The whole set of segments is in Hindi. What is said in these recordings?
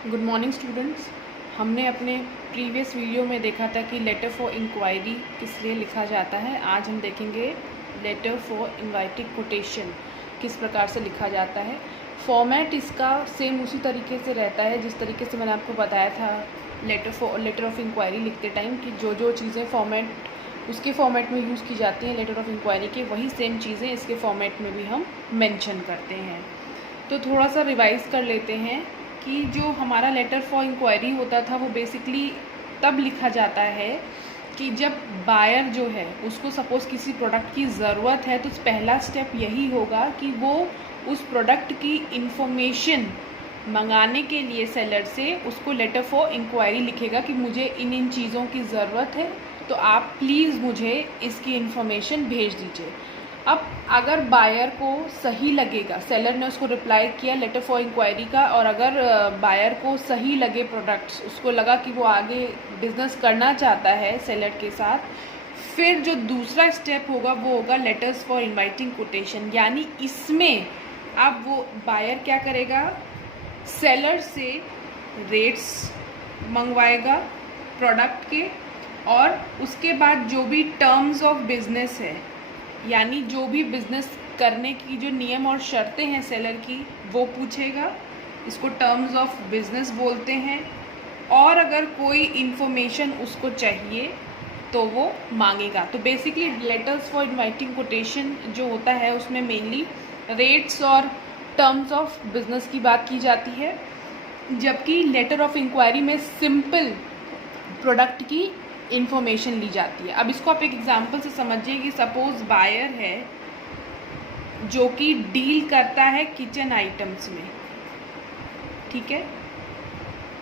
Good morning students. हमने अपने प्रीवियस वीडियो में देखा था कि लेटर फॉर इंक्वायरी किस लिए लिखा जाता है। आज हम देखेंगे लेटर फॉर इनवाइटिंग कोटेशन किस प्रकार से लिखा जाता है। फॉर्मेट इसका सेम उसी तरीके से रहता है जिस तरीके से मैंने आपको बताया था लेटर ऑफ इंक्वायरी लिखते टाइम कि जो चीज़ें फॉर्मेट उसके फॉर्मेट में यूज़ की जाती हैं लेटर ऑफ इंक्वायरी के, वही सेम चीज़ें इसके फॉर्मेट में भी हम मेंशन करते हैं। तो थोड़ा सा रिवाइज़ कर लेते हैं कि जो हमारा लेटर फॉर इंक्वायरी होता था वो बेसिकली तब लिखा जाता है कि जब बायर जो है उसको सपोज़ किसी प्रोडक्ट की ज़रूरत है तो पहला स्टेप यही होगा कि वो उस प्रोडक्ट की इंफॉर्मेशन मंगाने के लिए सेलर से उसको लेटर फॉर इंक्वायरी लिखेगा कि मुझे इन चीज़ों की ज़रूरत है, तो आप प्लीज़ मुझे इसकी इन्फॉर्मेशन भेज दीजिए। अब अगर बायर को सही लगेगा, सेलर ने उसको रिप्लाई किया लेटर फॉर इंक्वायरी का, और अगर बायर को सही लगे प्रोडक्ट्स, उसको लगा कि वो आगे बिजनेस करना चाहता है सेलर के साथ, फिर जो दूसरा स्टेप होगा वो होगा लेटर्स फॉर इनवाइटिंग कोटेशन। यानी इसमें अब वो बायर क्या करेगा, सेलर से रेट्स मंगवाएगा प्रोडक्ट के, और उसके बाद जो भी टर्म्स ऑफ बिजनेस है, यानी जो भी बिज़नेस करने की जो नियम और शर्तें हैं सेलर की, वो पूछेगा। इसको टर्म्स ऑफ बिज़नेस बोलते हैं। और अगर कोई इन्फॉर्मेशन उसको चाहिए तो वो मांगेगा। तो basically letters for inviting quotation जो होता है उसमें मेनली रेट्स और टर्म्स ऑफ बिज़नेस की बात की जाती है, जबकि लेटर ऑफ इंक्वायरी में सिंपल प्रोडक्ट की इन्फॉर्मेशन ली जाती है। अब इसको आप एक एग्जांपल से समझिए कि सपोज़ बायर है जो कि डील करता है किचन आइटम्स में, ठीक है।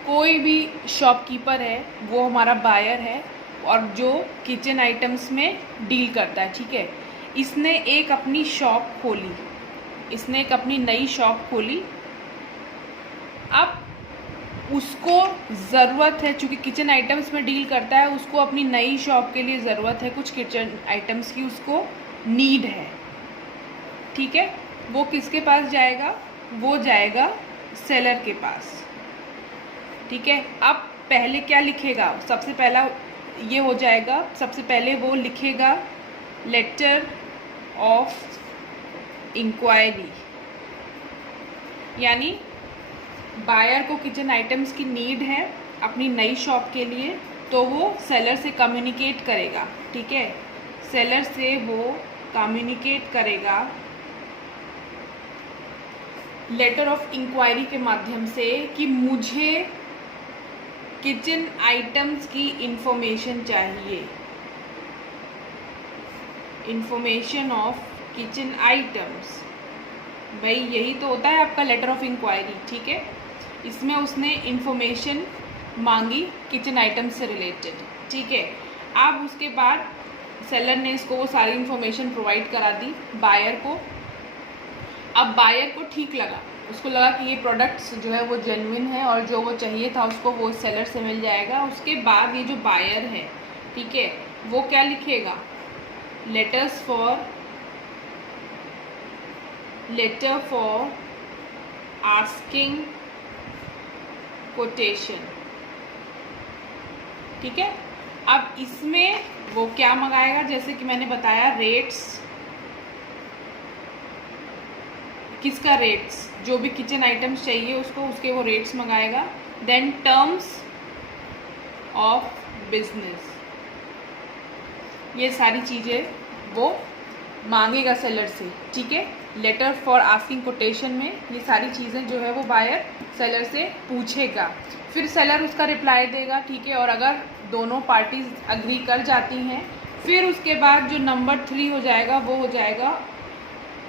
कोई भी शॉपकीपर है वो हमारा बायर है और जो किचन आइटम्स में डील करता है, ठीक है। इसने एक अपनी शॉप खोली, इसने एक अपनी नई शॉप खोली। अब उसको ज़रूरत है, चूँकि किचन आइटम्स में डील करता है, उसको अपनी नई शॉप के लिए ज़रूरत है कुछ किचन आइटम्स की, उसको नीड है, ठीक है। वो किसके पास जाएगा, वो जाएगा सेलर के पास, ठीक है। अब पहले क्या लिखेगा, सबसे पहला ये हो जाएगा, सबसे पहले वो लिखेगा लेटर ऑफ इंक्वायरी। यानी बायर को किचन आइटम्स की नीड है अपनी नई शॉप के लिए, तो वो सेलर से कम्युनिकेट करेगा, ठीक है। सेलर से वो कम्युनिकेट करेगा लेटर ऑफ इंक्वायरी के माध्यम से कि मुझे किचन आइटम्स की इंफॉर्मेशन चाहिए, इंफॉर्मेशन ऑफ किचन आइटम्स। भाई यही तो होता है आपका लेटर ऑफ इंक्वायरी, ठीक है। इसमें उसने इन्फॉर्मेशन मांगी किचन आइटम से रिलेटेड, ठीक है। अब उसके बाद सेलर ने इसको वो सारी इन्फॉर्मेशन प्रोवाइड करा दी बायर को। अब बायर को ठीक लगा, उसको लगा कि ये प्रोडक्ट्स जो है वो जेन्युइन है और जो वो चाहिए था उसको वो सेलर से मिल जाएगा। उसके बाद ये जो बायर है, ठीक है, वो क्या लिखेगा, लेटर फॉर आस्किंग कोटेशन, ठीक है। अब इसमें वो क्या मंगाएगा, जैसे कि मैंने बताया रेट्स, किसका रेट्स, जो भी किचन आइटम्स चाहिए उसको, उसके वो रेट्स मंगाएगा। देन टर्म्स ऑफ बिजनेस, ये सारी चीज़ें वो मांगेगा सेलर से, ठीक है। लेटर फॉर आस्किंग कोटेशन में ये सारी चीज़ें जो है वो बायर सेलर से पूछेगा, फिर सेलर उसका रिप्लाई देगा, ठीक है। और अगर दोनों पार्टीज अग्री कर जाती हैं, फिर उसके बाद जो नंबर 3 हो जाएगा वो हो जाएगा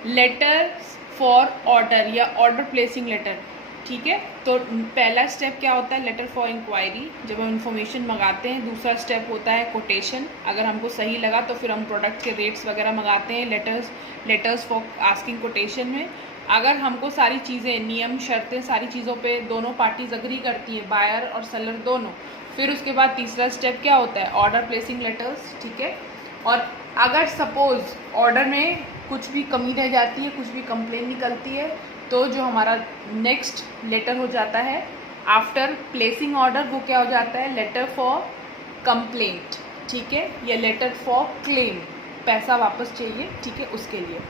लेटर फॉर ऑर्डर या ऑर्डर प्लेसिंग लेटर, ठीक है। तो पहला स्टेप क्या होता है, लेटर फॉर इंक्वायरी, जब हम इंफॉर्मेशन मंगाते हैं। दूसरा स्टेप होता है कोटेशन, अगर हमको सही लगा तो फिर हम प्रोडक्ट के रेट्स वगैरह मंगाते हैं लेटर्स फॉर आस्किंग कोटेशन में। अगर हमको सारी चीज़ें, नियम, शर्तें, सारी चीज़ों पे दोनों पार्टीज अग्री करती हैं, बायर और सेलर दोनों, फिर उसके बाद तीसरा स्टेप क्या होता है, ऑर्डर प्लेसिंग लेटर्स, ठीक है। और अगर सपोज़ ऑर्डर में कुछ भी कमी रह जाती है, कुछ भी कंप्लेन निकलती है, तो जो हमारा नेक्स्ट लेटर हो जाता है आफ्टर प्लेसिंग ऑर्डर वो क्या हो जाता है, लेटर फॉर कंप्लेंट, ठीक है, या लेटर फॉर क्लेम, पैसा वापस चाहिए, ठीक है, उसके लिए।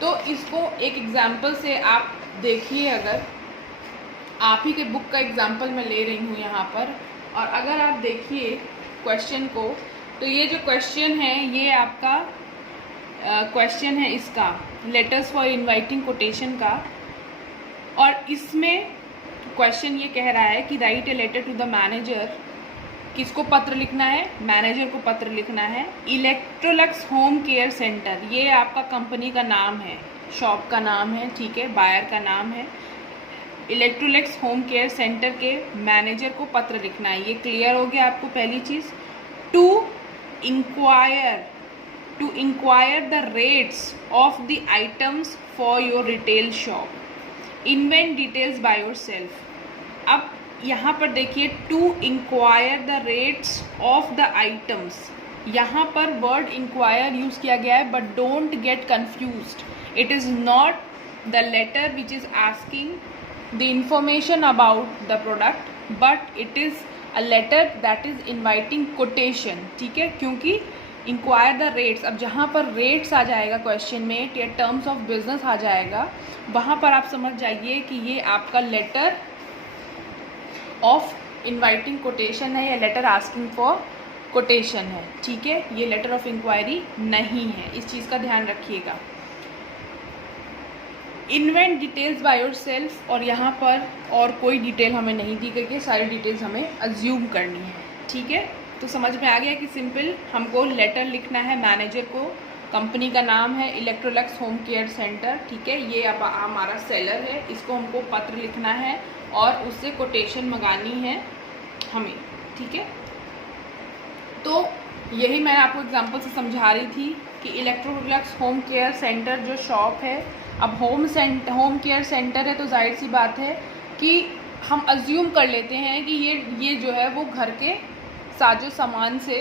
तो इसको एक एग्जाम्पल से आप देखिए, अगर आप ही के बुक का एग्जाम्पल मैं ले रही हूँ यहाँ पर, और अगर आप देखिए क्वेश्चन को, तो ये जो क्वेश्चन है ये आपका क्वेश्चन है इसका लेटर्स फॉर इनवाइटिंग कोटेशन का, और इसमें क्वेश्चन ये कह रहा है कि write a letter to the manager, किसको पत्र लिखना है, मैनेजर को पत्र लिखना है। इलेक्ट्रोलक्स होम केयर सेंटर, ये आपका कंपनी का नाम है, शॉप का नाम है, ठीक है, बायर का नाम है। इलेक्ट्रोलक्स होम केयर सेंटर के मैनेजर को पत्र लिखना है, ये क्लियर हो गया आपको पहली चीज़। To inquire the rates of the items for your retail shop, invent details by yourself. अब यहाँ पर देखिए, to inquire the rates of the items, यहाँ पर वर्ड इंक्वायर यूज़ किया गया है, but don't get confused, it is not the letter which is asking the information about the product, but it is a letter that is inviting quotation, ठीक है, क्योंकि इंक्वायर द रेट्स, अब जहाँ पर रेट्स आ जाएगा क्वेश्चन में या टर्म्स ऑफ बिजनेस आ जाएगा, वहाँ पर आप समझ जाइए कि ये आपका लेटर ऑफ इनवाइटिंग कोटेशन है या लेटर आस्किंग फॉर कोटेशन है, ठीक है, ये लेटर ऑफ इंक्वायरी नहीं है, इस चीज़ का ध्यान रखिएगा। Invent details by your self, और यहाँ पर और कोई डिटेल हमें नहीं दी गई है, सारी डिटेल्स हमें अज्यूम करनी है, ठीक है। तो समझ में आ गया कि सिंपल हमको लेटर लिखना है मैनेजर को, कंपनी का नाम है इलेक्ट्रोलक्स होम केयर सेंटर, ठीक है, ये अब हमारा सेलर है, इसको हमको पत्र लिखना है और उससे कोटेशन मंगानी है हमें, ठीक है। तो यही मैं आपको एग्जांपल से समझा रही थी कि इलेक्ट्रोलक्स होम केयर सेंटर जो शॉप है, अब होम केयर सेंटर है तो जाहिर सी बात है कि हम अज्यूम कर लेते हैं कि ये जो है वो घर के साजो सामान से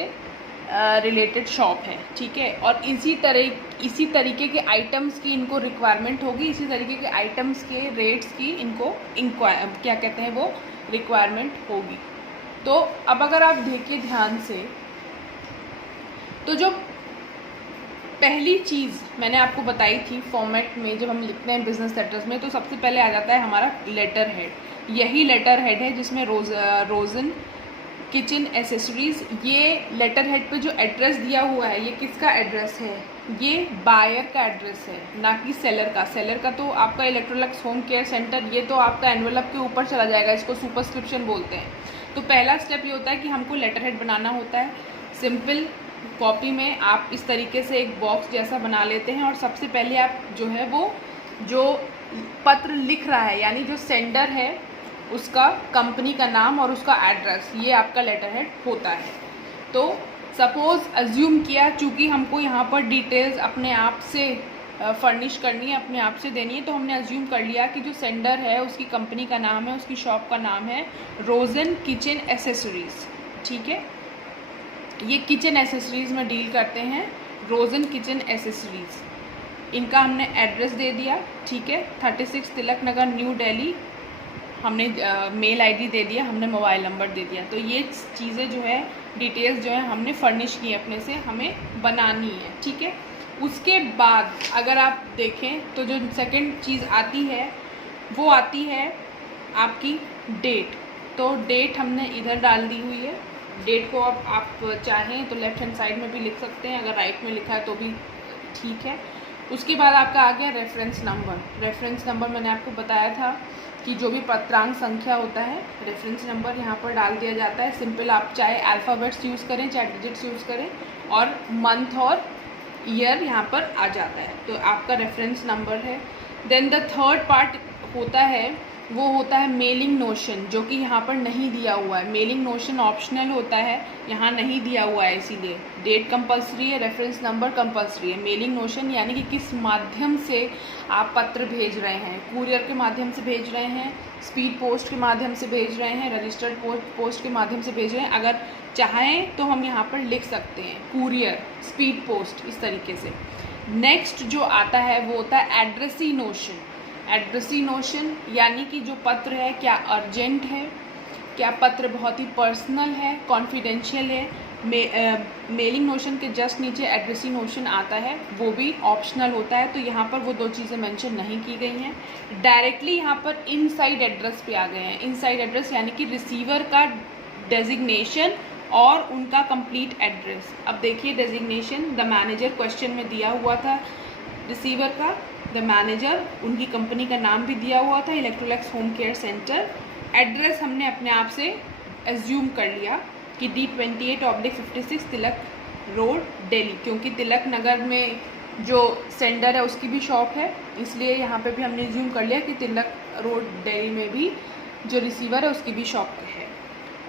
रिलेटेड शॉप है, ठीक है, और इसी तरीके के आइटम्स की इनको रिक्वायरमेंट होगी, इसी तरीके के आइटम्स के रेट्स की इनको क्या कहते हैं वो रिक्वायरमेंट होगी। तो अब अगर आप देखिए ध्यान से, तो जो पहली चीज़ मैंने आपको बताई थी फॉर्मेट में, जब हम लिखते हैं बिजनेस लेटर्स में, तो सबसे पहले आ जाता है हमारा लेटर हेड। यही लेटर हेड है जिसमें रोज़न किचन एसेसरीज़, ये लेटर हेड पे जो एड्रेस दिया हुआ है, ये किसका एड्रेस है, ये बायर का एड्रेस है, ना कि सेलर का। सेलर का तो आपका इलेक्ट्रोलक्स होम केयर सेंटर, ये तो आपका एनवेलप के ऊपर चला जाएगा, इसको सुपरस्क्रिप्शन बोलते हैं। तो पहला स्टेप ये होता है कि हमको लेटर हेड बनाना होता है। सिंपल कॉपी में आप इस तरीके से एक बॉक्स जैसा बना लेते हैं, और सबसे पहले आप जो है वो जो पत्र लिख रहा है, यानी जो सेंडर है उसका कंपनी का नाम और उसका एड्रेस, ये आपका लेटर हेड होता है। तो सपोज़ अज्यूम किया, चूँकि हमको यहाँ पर डिटेल्स अपने आप से फर्निश करनी है, अपने आप से देनी है, तो हमने अज्यूम कर लिया कि जो सेंडर है उसकी कंपनी का नाम है, उसकी शॉप का नाम है रोज़न किचन एसेसरीज़, ठीक है। ये किचन एसेसरीज़ में डील करते हैं, रोज़न किचन एसेसरीज़। इनका हमने एड्रेस दे दिया, ठीक है, 36 तिलक नगर न्यू दिल्ली, हमने मेल आईडी दे दिया, हमने मोबाइल नंबर दे दिया। तो ये चीज़ें जो है, डिटेल्स जो है हमने फर्निश की अपने से, हमें बनानी है, ठीक है। उसके बाद अगर आप देखें तो जो सेकंड चीज़ आती है वो आती है आपकी डेट। तो डेट हमने इधर डाल दी हुई है, डेट को अब आप चाहें तो लेफ़्ट हैंड साइड में भी लिख सकते हैं, अगर राइट में लिखा है तो भी ठीक है। उसके बाद आपका आ गया रेफरेंस नंबर। रेफरेंस नंबर मैंने आपको बताया था कि जो भी पत्रांक संख्या होता है, रेफरेंस नंबर यहाँ पर डाल दिया जाता है। सिंपल आप चाहे अल्फ़ाबेट्स यूज़ करें चाहे डिजिट्स यूज़ करें, और मंथ और ईयर यहाँ पर आ जाता है, तो आपका रेफरेंस नंबर है। देन द थर्ड पार्ट होता है, वो होता है मेलिंग नोशन, जो कि यहाँ पर नहीं दिया हुआ है। मेलिंग नोशन ऑप्शनल होता है, यहाँ नहीं दिया हुआ है, इसीलिए डेट कंपलसरी है, रेफरेंस नंबर कंपलसरी है। मेलिंग नोशन यानी कि किस माध्यम से आप पत्र भेज रहे हैं, कुरियर के माध्यम से भेज रहे हैं, स्पीड पोस्ट के माध्यम से भेज रहे हैं, रजिस्टर्ड पोस्ट के माध्यम से भेज रहे हैं। अगर चाहें तो हम यहाँ पर लिख सकते हैं कुरियर, स्पीड पोस्ट, इस तरीके से। नेक्स्ट जो आता है वो होता है एड्रेसी नोशन। एड्रेसी नोशन यानी कि जो पत्र है क्या अर्जेंट है, क्या पत्र बहुत ही पर्सनल है, कॉन्फिडेंशियल है। मेलिंग नोशन के जस्ट नीचे एड्रेसी नोशन आता है, वो भी ऑप्शनल होता है, तो यहाँ पर वो दो चीज़ें मेंशन नहीं की गई हैं। डायरेक्टली यहाँ पर इनसाइड एड्रेस पे आ गए हैं। इनसाइड एड्रेस यानी कि रिसीवर का डेजिग्नेशन और उनका कंप्लीट एड्रेस। अब देखिए डेजिग्नेशन, द मैनेजर क्वेश्चन में दिया हुआ था रिसीवर का, द मैनेजर, उनकी कंपनी का नाम भी दिया हुआ था इलेक्ट्रोलैक्स होम केयर सेंटर। एड्रेस हमने अपने आप से एज्यूम कर लिया कि D28/56 तिलक रोड दिल्ली, क्योंकि तिलक नगर में जो सेंडर है उसकी भी शॉप है, इसलिए यहाँ पे भी हमने एज्यूम कर लिया कि तिलक रोड दिल्ली में भी जो रिसीवर है उसकी भी शॉप है।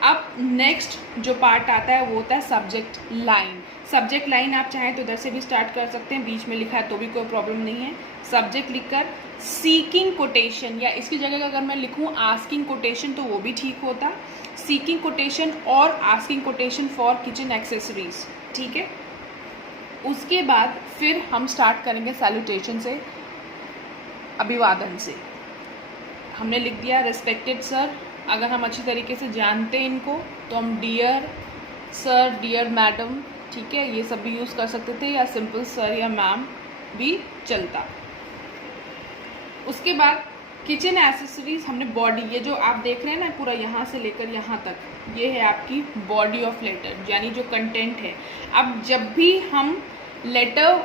अब नेक्स्ट जो पार्ट आता है वो होता है सब्जेक्ट लाइन। सब्जेक्ट लाइन आप चाहें तो इधर से भी स्टार्ट कर सकते हैं, बीच में लिखा है तो भी कोई प्रॉब्लम नहीं है। सब्जेक्ट लिखकर सीकिंग कोटेशन, या इसकी जगह अगर मैं लिखूं आस्किंग कोटेशन तो वो भी ठीक होता। सीकिंग कोटेशन और asking quotation for kitchen accessories, ठीक है। उसके बाद फिर हम स्टार्ट करेंगे सैल्यूटेशन से, अभिवादन से। हमने लिख दिया रिस्पेक्टेड सर, अगर हम अच्छी तरीके से जानते हैं इनको तो हम डियर सर, डियर मैडम, ठीक है, ये सब भी यूज़ कर सकते थे, या सिंपल सर या मैम भी चलता। उसके बाद किचन एसेसरीज हमने बॉडी, ये जो आप देख रहे हैं ना पूरा यहाँ से लेकर यहाँ तक, ये है आपकी बॉडी ऑफ लेटर, यानी जो कंटेंट है। अब जब भी हम लेटर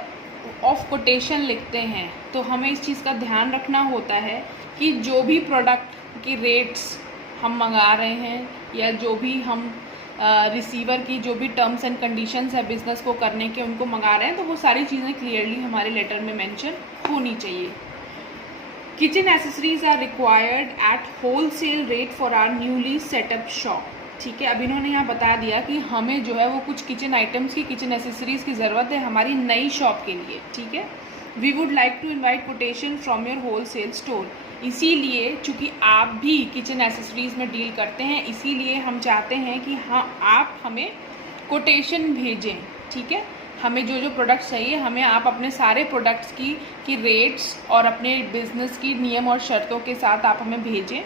ऑफ कोटेशन लिखते हैं तो हमें इस चीज़ का ध्यान रखना होता है कि जो भी प्रोडक्ट की रेट्स हम मंगा रहे हैं या जो भी हम रिसीवर की जो भी टर्म्स एंड कंडीशंस है बिज़नेस को करने के उनको मंगा रहे हैं, तो वो सारी चीज़ें क्लियरली हमारे लेटर में मेंशन होनी चाहिए। Kitchen accessories are required at wholesale rate for our newly set up shop, ठीक है। अब इन्होंने यहाँ बता दिया कि हमें जो है वो कुछ किचन आइटम्स की, किचन एसेसरीज की ज़रूरत है हमारी नई शॉप के लिए, ठीक है। We would like to invite quotation from your wholesale store, इसीलिए चूँकि आप भी किचन एसेसरीज में डील करते हैं, इसीलिए हम चाहते हैं कि हाँ आप हमें कोटेशन भेजें, ठीक है। हमें जो जो प्रोडक्ट्स चाहिए हमें आप अपने सारे प्रोडक्ट्स की रेट्स और अपने बिजनेस की नियम और शर्तों के साथ आप हमें भेजें।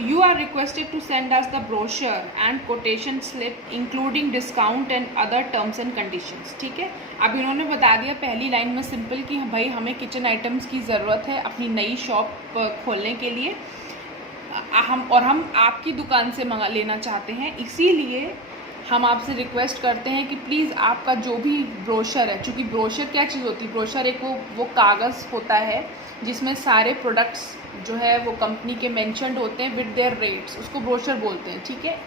You are requested to send us the brochure and quotation slip including discount and other terms and conditions, ठीक है। अब इन्होंने बता दिया पहली लाइन में सिंपल कि भाई हमें किचन आइटम्स की ज़रूरत है अपनी नई शॉप खोलने के लिए, हम आपकी दुकान से मंगा लेना चाहते हैं, इसीलिए हम आपसे रिक्वेस्ट करते हैं कि प्लीज़ आपका जो भी ब्रोशर है, चूँकि ब्रोशर क्या चीज़ होती है, ब्रोशर एक वो कागज़ होता है जिसमें सारे प्रोडक्ट्स जो है वो कंपनी के मेंशन्ड होते हैं विद देयर रेट्स, उसको ब्रोशर बोलते हैं, ठीक है।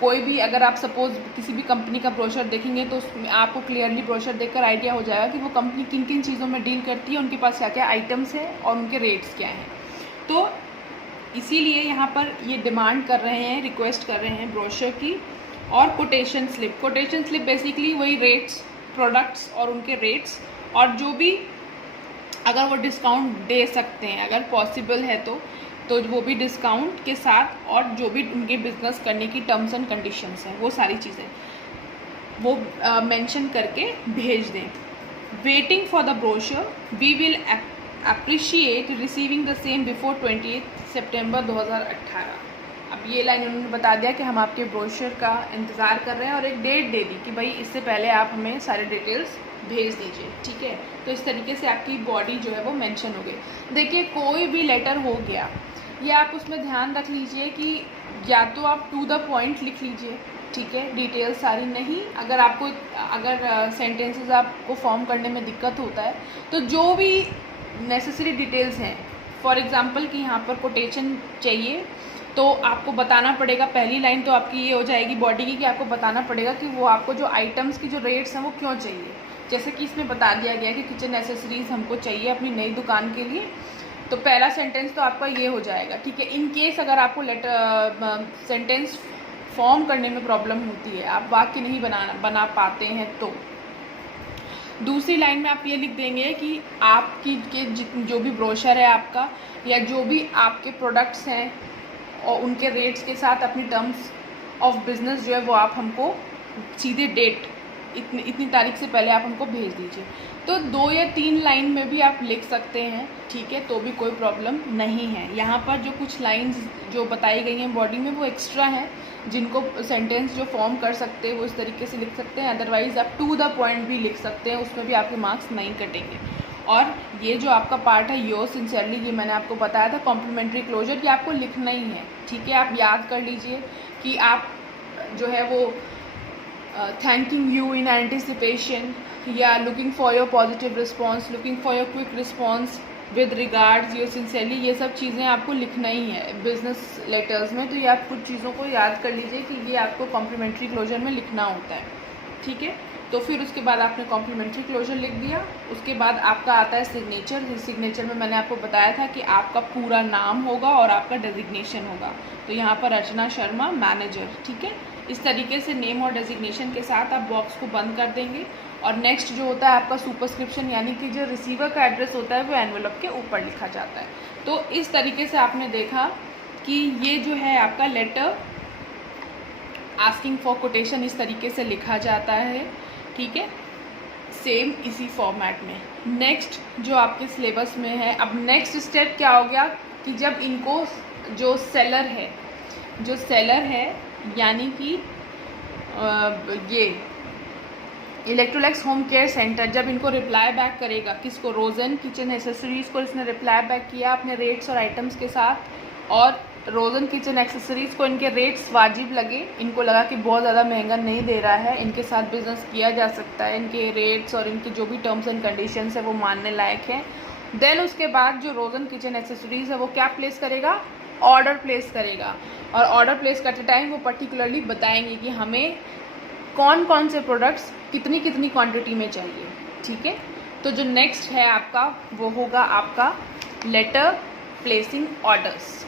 कोई भी अगर आप सपोज़ किसी भी कंपनी का ब्रोशर देखेंगे तो उसमें आपको क्लियरली ब्रोशर देखकर आइडिया हो जाएगा कि वो कंपनी किन किन चीज़ों में डील करती है, उनके पास क्या क्या आइटम्स हैं और उनके रेट्स क्या हैं। तो इसीलिए यहाँ पर ये डिमांड कर रहे हैं, रिक्वेस्ट कर रहे हैं ब्रोशर की और quotation slip. Quotation slip basically वही रेट्स, प्रोडक्ट्स और उनके रेट्स, और जो भी अगर वो डिस्काउंट दे सकते हैं अगर पॉसिबल है तो वो भी डिस्काउंट के साथ, और जो भी उनके बिजनेस करने की टर्म्स एंड कंडीशंस हैं वो सारी चीज़ें वो मेंशन करके भेज दें। Waiting for the brochure, we will appreciate receiving the same before 28 सितंबर 2018। अब ये लाइन उन्होंने बता दिया कि हम आपके ब्रोशर का इंतज़ार कर रहे हैं और एक डेट दे दी कि भाई इससे पहले आप हमें सारे डिटेल्स भेज दीजिए, ठीक है। तो इस तरीके से आपकी बॉडी जो है वो मेंशन हो गई। देखिए कोई भी लेटर हो गया, ये आप उसमें ध्यान रख लीजिए कि या तो आप टू द पॉइंट लिख लीजिए, ठीक है, डिटेल्स सारी नहीं। अगर सेंटेंसेस आपको फॉर्म करने में दिक्कत होता है तो जो भी नेसेसरी डिटेल्स हैं, फॉर एग्ज़ाम्पल कि यहाँ पर कोटेशन चाहिए तो आपको बताना पड़ेगा, पहली लाइन तो आपकी ये हो जाएगी बॉडी की कि आपको बताना पड़ेगा कि वो आपको जो आइटम्स की जो रेट्स हैं वो क्यों चाहिए। जैसे कि इसमें बता दिया गया कि किचन एसेसरीज़ हमको चाहिए अपनी नई दुकान के लिए, तो पहला सेंटेंस तो आपका ये हो जाएगा, ठीक है। इन केस अगर आपको सेंटेंस फॉर्म करने में प्रॉब्लम होती है, आप वाक्य नहीं बना पाते हैं, तो दूसरी लाइन में आप ये लिख देंगे कि आपकी जो भी ब्रोशर है आपका या जो भी आपके प्रोडक्ट्स हैं और उनके रेट्स के साथ अपनी टर्म्स ऑफ बिजनेस जो है वो आप हमको सीधे डेट इतनी तारीख से पहले आप हमको भेज दीजिए। तो 2 या 3 लाइन में भी आप लिख सकते हैं, ठीक है, तो भी कोई प्रॉब्लम नहीं है। यहाँ पर जो कुछ लाइंस जो बताई गई हैं बॉडी में वो एक्स्ट्रा हैं, जिनको सेंटेंस जो फॉर्म कर सकते हैं वो इस तरीके से लिख सकते हैं। अदरवाइज़ आप टू द पॉइंट भी लिख सकते हैं, उसमें भी आपके मार्क्स नहीं कटेंगे। और ये जो आपका पार्ट है योर सिंसियरली, ये मैंने आपको बताया था कॉम्प्लीमेंट्री क्लोजर, कि आपको लिखना ही है, ठीक है। आप याद कर लीजिए कि आप जो है वो थैंकिंग यू इन एंटिसिपेशन या looking for your positive response, looking for your quick response with regards your sincerely, ये सब चीज़ें आपको लिखना ही है बिजनेस लेटर्स में। तो ये आप कुछ चीज़ों को याद कर लीजिए कि ये आपको कॉम्प्लीमेंट्री क्लोजर में लिखना होता है, ठीक है। तो फिर उसके बाद आपने कॉम्प्लीमेंट्री क्लोजर लिख दिया। उसके बाद आपका आता है सिग्नेचर। सिग्नेचर में मैंने आपको बताया था कि आपका पूरा नाम होगा और आपका डेजिग्नेशन होगा। तो यहाँ पर अर्चना शर्मा मैनेजर, ठीक है। इस तरीके से नेम और डेजिग्नेशन के साथ आप बॉक्स को बंद कर देंगे। और नेक्स्ट जो होता है आपका सुपरस्क्रिप्शन, यानी कि जो रिसीवर का एड्रेस होता है वो एनवेलप के ऊपर लिखा जाता है। तो इस तरीके से आपने देखा कि ये जो है आपका लेटर आस्किंग फॉर कोटेशन इस तरीके से लिखा जाता है, ठीक है, सेम इसी फॉर्मेट में। नेक्स्ट जो आपके सिलेबस में है, अब नेक्स्ट स्टेप क्या हो गया कि जब इनको जो सेलर है यानी कि ये इलेक्ट्रोलैक्स होम केयर सेंटर, जब इनको रिप्लाई बैक करेगा, किसको, रोजन किचन एसेसरीज़ को इसने रिप्लाई बैक किया अपने रेट्स और आइटम्स के साथ, और रोजन किचन एक्सेसरीज़ को इनके रेट्स वाजिब लगे, इनको लगा कि बहुत ज़्यादा महंगा नहीं दे रहा है, इनके साथ बिजनेस किया जा सकता है, इनके रेट्स और इनके जो भी टर्म्स एंड कंडीशंस है वो मानने लायक है। देन उसके बाद जो रोजन किचन एक्सेसरीज़ है वो क्या प्लेस करेगा, ऑर्डर प्लेस करेगा। और ऑर्डर प्लेस करते टाइम वो पर्टिकुलरली बताएंगे कि हमें कौन कौन से प्रोडक्ट्स कितनी कितनी क्वांटिटी में चाहिए, ठीक है। तो जो नेक्स्ट है आपका वो होगा आपका लेटर प्लेसिंग ऑर्डर्स।